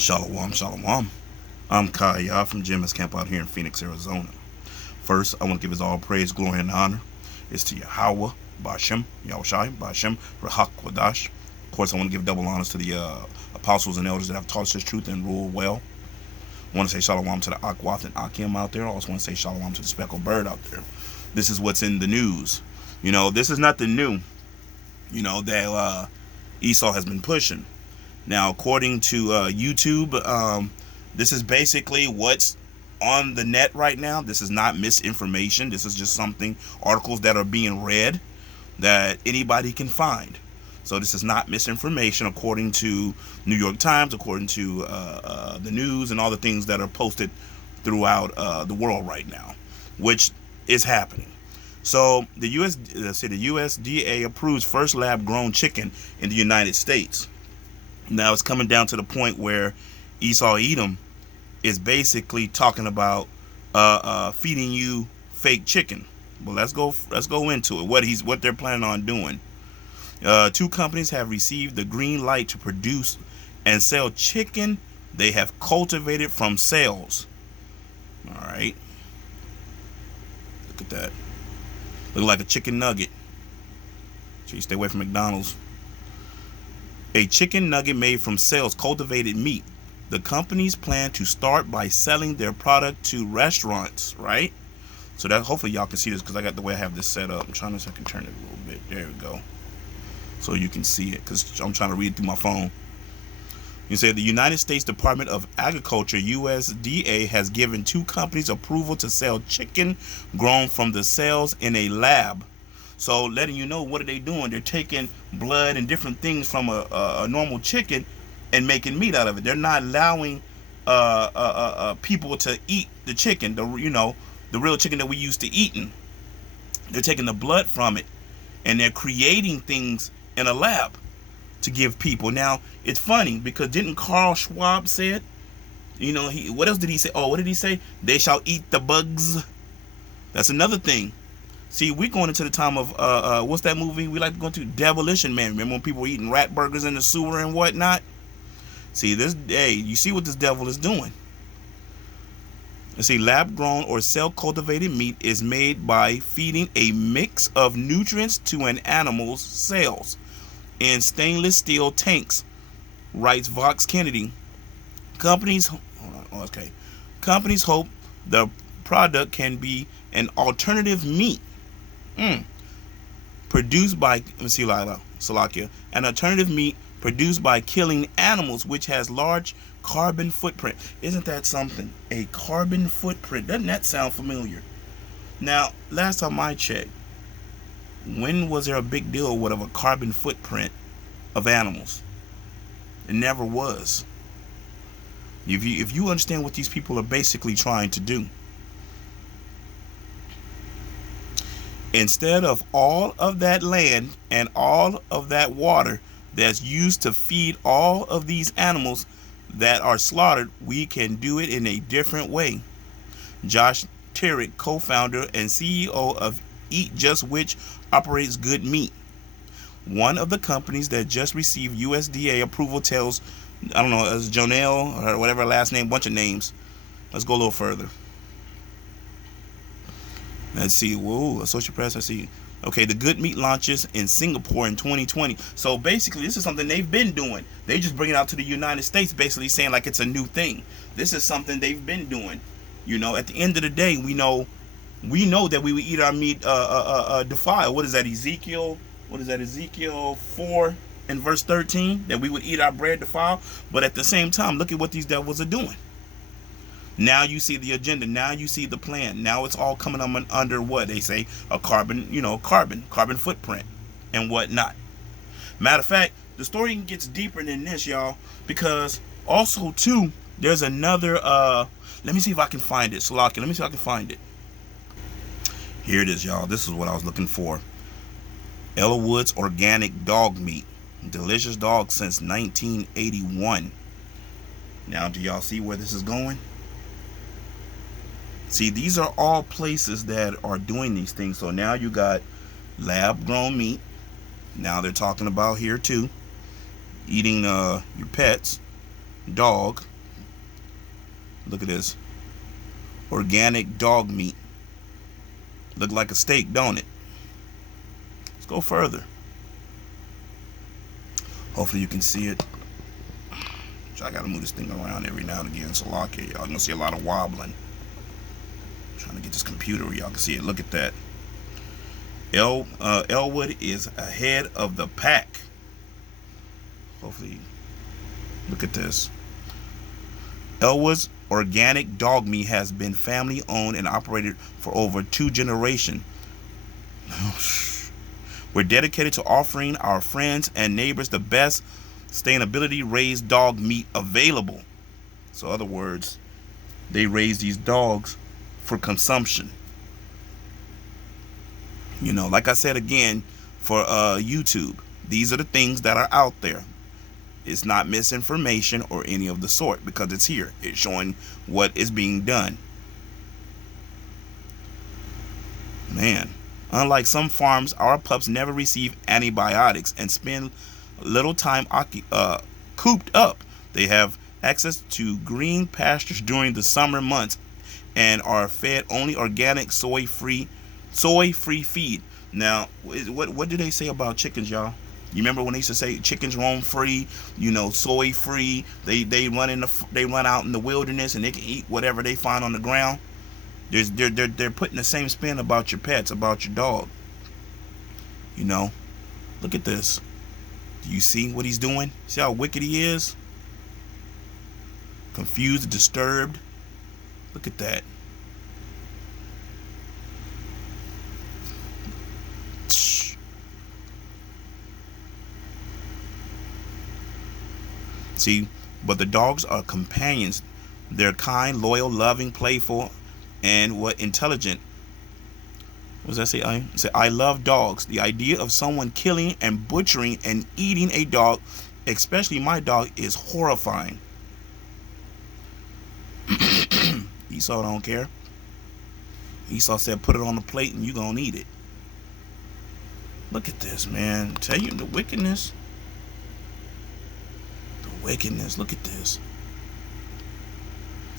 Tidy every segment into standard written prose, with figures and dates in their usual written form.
Shalom, shalom. I'm Kaya from Jimmy's Camp out here in Phoenix, Arizona. First, I want to give his all praise, glory, and honor. It's to Yahweh, Bashem, Yahushai, Bashem, Rahak, Wadash. Of course, I want to give double honors to the apostles and elders that have taught us this truth and ruled well. I want to say shalom to the Akwath and Akim out there. I also want to say shalom to the speckled bird out there. This is what's in the news. This is nothing new, that Esau has been pushing. Now, according to YouTube, this is basically what's on the net right now. This is not misinformation. This is just articles that are being read that anybody can find. So this is not misinformation according to New York Times, according to the news and all the things that are posted throughout the world right now, which is happening. So the USDA approves first lab-grown chicken in the United States. Now it's coming down to the point where Esau Edom is basically talking about feeding you fake chicken. Well, let's go into it. What they're planning on doing. Two companies have received the green light to produce and sell chicken they have cultivated from cells. All right. Look at that. Look like a chicken nugget. So you stay away from McDonald's. A chicken nugget made from cells cultivated meat. The companies plan to start by selling their product to restaurants, right? So that hopefully y'all can see this because I got the way I have this set up. I'm trying to see if I can turn it a little bit. There we go. So you can see it because I'm trying to read it through my phone. You say the United States Department of Agriculture, USDA, has given two companies approval to sell chicken grown from the cells in a lab. So letting you know, what are they doing? They're taking blood and different things from a normal chicken and making meat out of it. They're not allowing people to eat the chicken, the real chicken that we used to eating. They're taking the blood from it and they're creating things in a lab to give people. Now, it's funny because didn't Carl Schwab say it? What else did he say? Oh, what did he say? They shall eat the bugs. That's another thing. See, we're going into the time of, what's that movie we like to go to? Demolition Man. Remember when people were eating rat burgers in the sewer and whatnot? See, you see what this devil is doing. See, lab-grown or cell-cultivated meat is made by feeding a mix of nutrients to an animal's cells in stainless steel tanks, writes Vox Kennedy. Companies hope the product can be an alternative meat produced by, an alternative meat produced by killing animals, which has large carbon footprint. Isn't that something? A carbon footprint. Doesn't that sound familiar? Now, last time I checked, when was there a big deal with a carbon footprint of animals? It never was. If you understand what these people are basically trying to do, instead of all of that land and all of that water that's used to feed all of these animals that are slaughtered, we can do it in a different way. Josh Terrick, co-founder and CEO of Eat Just, which operates Good Meat, one of the companies that just received USDA approval, tells, as Jonelle or whatever last name, bunch of names. Let's go a little further. Let's see. Whoa, Associate Press. I see. Okay, the Good Meat launches in Singapore in 2020. So basically, this is something they've been doing. They just bring it out to the United States, basically saying like it's a new thing. This is something they've been doing. At the end of the day, we know that we would eat our meat defiled. What is that, Ezekiel? What is that, Ezekiel 4 and verse 13? That we would eat our bread defiled. But at the same time, look at what these devils are doing. Now you see the agenda. Now you see the plan. Now it's all coming under what they say, a carbon footprint and whatnot. Matter of fact, the story gets deeper than this, y'all, because also too, there's another. Let me see if I can find it. Salaki, let me see if I can find it. Here it is, y'all. This is what I was looking for. Ella Woods organic dog meat, delicious dog since 1981. Now, do y'all see where this is going? See, these are all places that are doing these things. So now you got lab-grown meat. Now they're talking about here too, eating your pets, dog, Look at this. Organic dog meat. Look like a steak, don't it? Let's go further. Hopefully you can see it. So I gotta move this thing around every now and again. So lock it. Y'all gonna see a lot of wobbling. I'm trying to get this computer where y'all can see it. Look at that. Elwood is ahead of the pack. Hopefully, look at this. Elwood's organic dog meat has been family owned and operated for over 2 generations. We're dedicated to offering our friends and neighbors the best sustainability raised dog meat available. So, in other words, they raise these dogs for consumption. You know, like I said again, for YouTube, these are the things that are out there. It's not misinformation or any of the sort, because it's here. It's showing what is being done. Man, unlike some farms, our pups never receive antibiotics and spend little time cooped up. They have access to green pastures during the summer months and are fed only organic soy-free feed. Now, what do they say about chickens, y'all? You remember when they used to say chickens roam free, you know, soy free? They run out in the wilderness and they can eat whatever they find on the ground. They're putting the same spin about your pets, about your dog. You know, look at this. Do you see what he's doing? See how wicked he is? Confused, disturbed. Look at that. See, but the dogs are companions. They're kind, loyal, loving, playful, and intelligent. What does that say? I love dogs. The idea of someone killing and butchering and eating a dog, especially my dog, is horrifying. Esau don't care. Esau said, put it on the plate and you gonna eat it. Look at this, man. Tell you the wickedness. Wickedness. Look at this.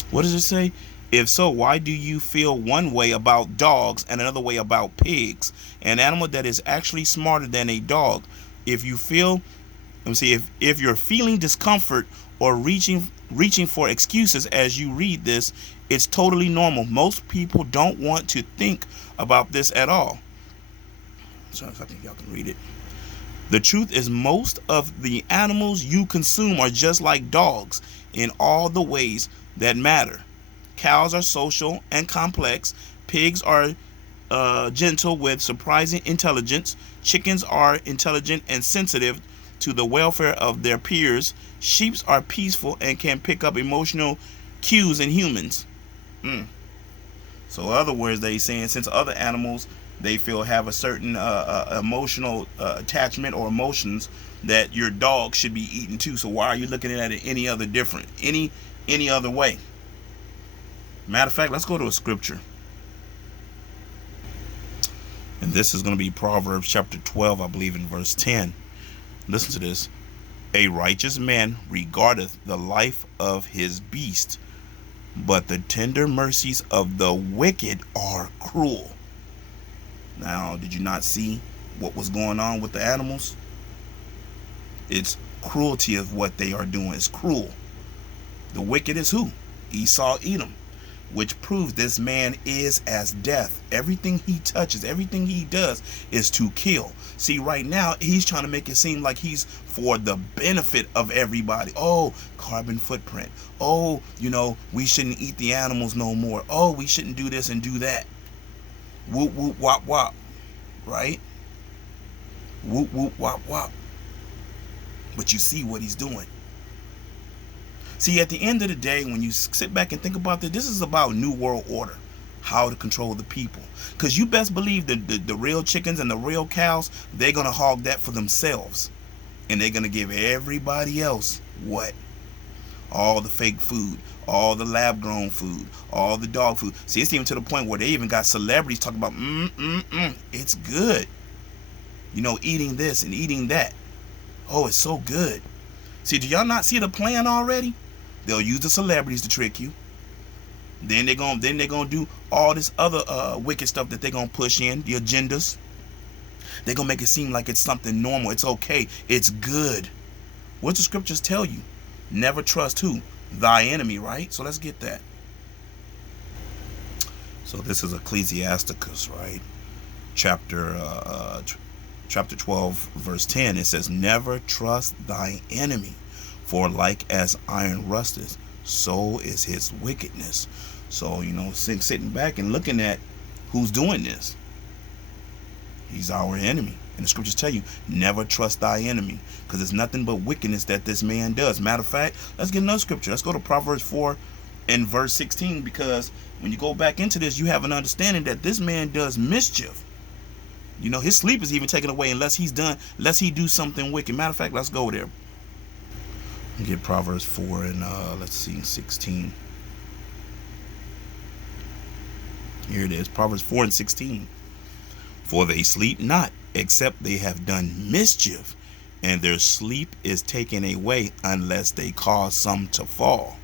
What does it say? If so, why do you feel one way about dogs and another way about pigs, an animal that is actually smarter than a dog? If you feel, if you're feeling discomfort or reaching for excuses as you read this, it's totally normal. Most people don't want to think about this at all. So I think y'all can read it. The truth is, most of the animals you consume are just like dogs in all the ways that matter. Cows are social and complex. Pigs are gentle with surprising intelligence. Chickens are intelligent and sensitive to the welfare of their peers. Sheep are peaceful and can pick up emotional cues in humans. So in other words, they're saying since other animals they feel have a certain emotional attachment or emotions, that your dog should be eaten too. So why are you looking at it any other different, any other way? Matter of fact, let's go to a scripture. And this is going to be Proverbs chapter 12, I believe, in verse 10. Listen to this. A righteous man regardeth the life of his beast, but the tender mercies of the wicked are cruel. Now, did you not see what was going on with the animals? It's cruelty of what they are doing. It's cruel. The wicked is who? Esau, Edom, which proves this man is as death. Everything he touches, everything he does is to kill. See, right now, he's trying to make it seem like he's for the benefit of everybody. Oh, carbon footprint. Oh, we shouldn't eat the animals no more. Oh, we shouldn't do this and do that. Whoop, whoop, wop, wop. Right? Whoop, whoop, wop, wop. But you see what he's doing. See, at the end of the day, when you sit back and think about this is about New World Order. How to control the people. Because you best believe the real chickens and the real cows, they're going to hog that for themselves. And they're going to give everybody else what? All the fake food, all the lab-grown food, all the dog food. See, it's even to the point where they even got celebrities talking about, it's good. Eating this and eating that. Oh, it's so good. See, do y'all not see the plan already? They'll use the celebrities to trick you. Then they're gonna do all this other wicked stuff that they're gonna push in, the agendas. They're gonna make it seem like it's something normal. It's okay. It's good. What the scriptures tell you? Never trust who? Thy enemy, right? So let's get that. So this is Ecclesiasticus, right? Chapter 12, verse 10. It says, never trust thy enemy, for like as iron rusteth, so is his wickedness. So, sitting back and looking at who's doing this. He's our enemy. And the scriptures tell you, never trust thy enemy, because it's nothing but wickedness that this man does. Matter of fact, let's get another scripture. Let's go to Proverbs 4 and verse 16, because when you go back into this, you have an understanding that this man does mischief. His sleep is even taken away unless he do something wicked. Matter of fact, let's go there. Get Proverbs 4 and let's see, 16. Here it is, Proverbs 4 and 16. For they sleep not, except they have done mischief, and their sleep is taken away unless they cause some to fall.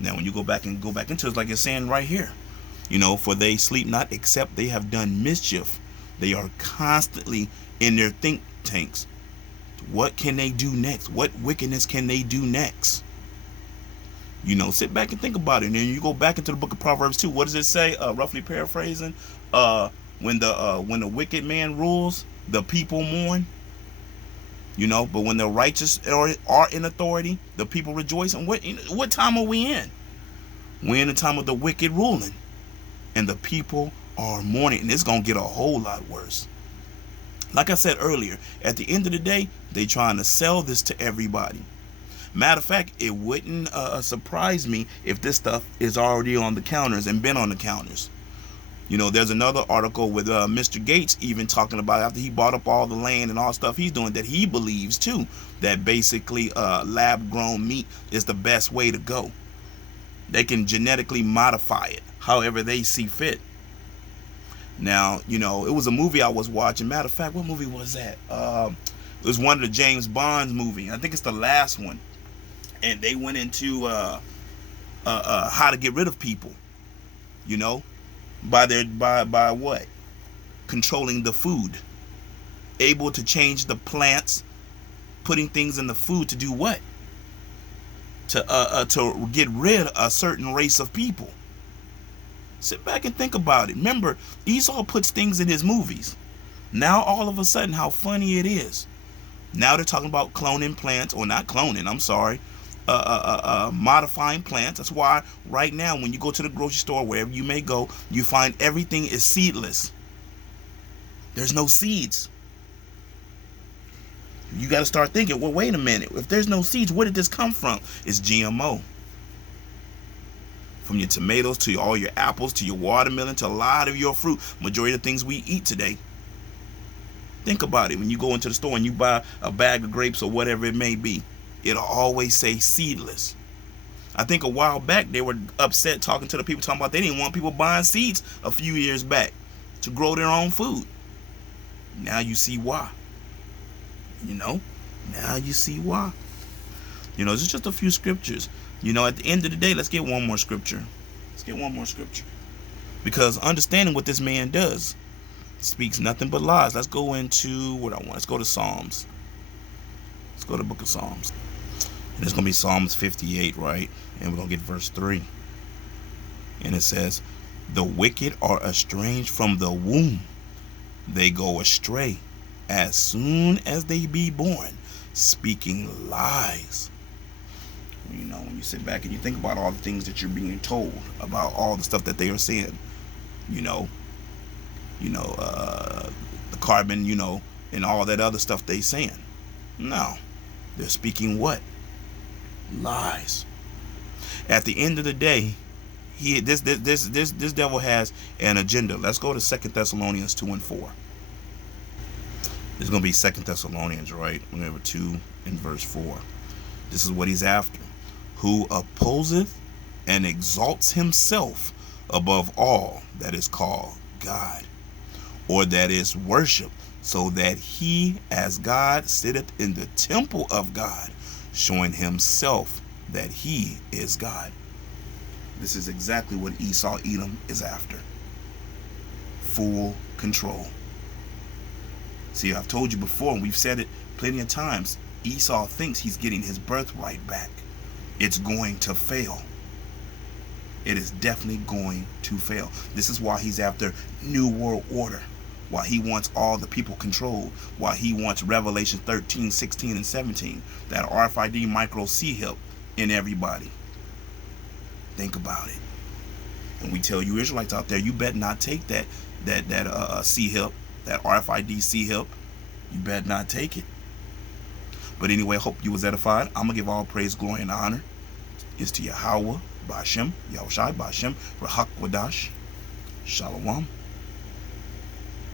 Now, when you go back into it, like it's saying right here, for they sleep not, except they have done mischief. They are constantly in their think tanks. What can they do next? What wickedness can they do next? Sit back and think about it. And then you go back into the book of Proverbs 2. What does it say? Roughly paraphrasing. When the wicked man rules, the people mourn. But when the righteous are in authority, the people rejoice. And what time are we in? We're in the time of the wicked ruling, and the people are mourning, and it's gonna get a whole lot worse. Like I said earlier, at the end of the day, they trying to sell this to everybody. Matter of fact, it wouldn't surprise me if this stuff is already on the counters and been on the counters. There's another article with Mr. Gates even talking about, after he bought up all the land and all stuff he's doing, that he believes too that basically lab grown meat is the best way to go. They can genetically modify it however they see fit. Now, it was a movie I was watching. Matter of fact, what movie was that? It was one of the James Bond movies. I think it's the last one. And they went into how to get rid of people. By what? Controlling the food. Able to change the plants, putting things in the food to do what? To get rid of a certain race of people. Sit back and think about it. Remember, Esau puts things in his movies. Now all of a sudden, how funny it is. Now they're talking about cloning plants, or not cloning, I'm sorry. Modifying plants. That's why right now when you go to the grocery store, wherever you may go, you find everything is seedless. There's no seeds. You got to start thinking, well, wait a minute. If there's no seeds, where did this come from? It's GMO. From your tomatoes to all your apples to your watermelon to a lot of your fruit, majority of the things we eat today. Think about it. When you go into the store and you buy a bag of grapes or whatever it may be, it'll always say seedless. I think a while back they were upset talking to the people, talking about they didn't want people buying seeds a few years back to grow their own food. Now you see why. Now you see why. It's just a few scriptures. At the end of the day, let's get one more scripture. Because understanding what this man does speaks nothing but lies. Let's go into what I want. Let's go to Psalms. Let's go to the book of Psalms. And it's going to be Psalms 58, right? And we're going to get verse 3. And it says, the wicked are estranged from the womb. They go astray as soon as they be born, speaking lies. When you sit back and you think about all the things that you're being told about all the stuff that they are saying, the carbon, and all that other stuff they saying. No, they're speaking what? Lies. At the end of the day, this devil has an agenda. Let's go to 2 Thessalonians 2 and 4. It's going to be 2 Thessalonians, right? Remember 2 and verse 4. This is what he's after. Who opposeth and exalts himself above all that is called God, or that is worship, so that he as God sitteth in the temple of God, showing himself that he is God. This is exactly what Esau Edom is after. Full control. See, I've told you before, and we've said it plenty of times, Esau thinks he's getting his birthright back. It's going to fail. It is definitely going to fail. This is why he's after New World Order. Why he wants all the people controlled. Why he wants Revelation 13, 16, and 17. That RFID micro C-HIP in everybody. Think about it. And we tell you Israelites out there, you better not take that C-HIP, that RFID C-HIP. You better not take it. But anyway, I hope you was edified. I'm going to give all praise, glory, and honor is to Yahweh, Ba'ashem, Yahushai, Ba'ashem, Rahak Wadash, Shalom.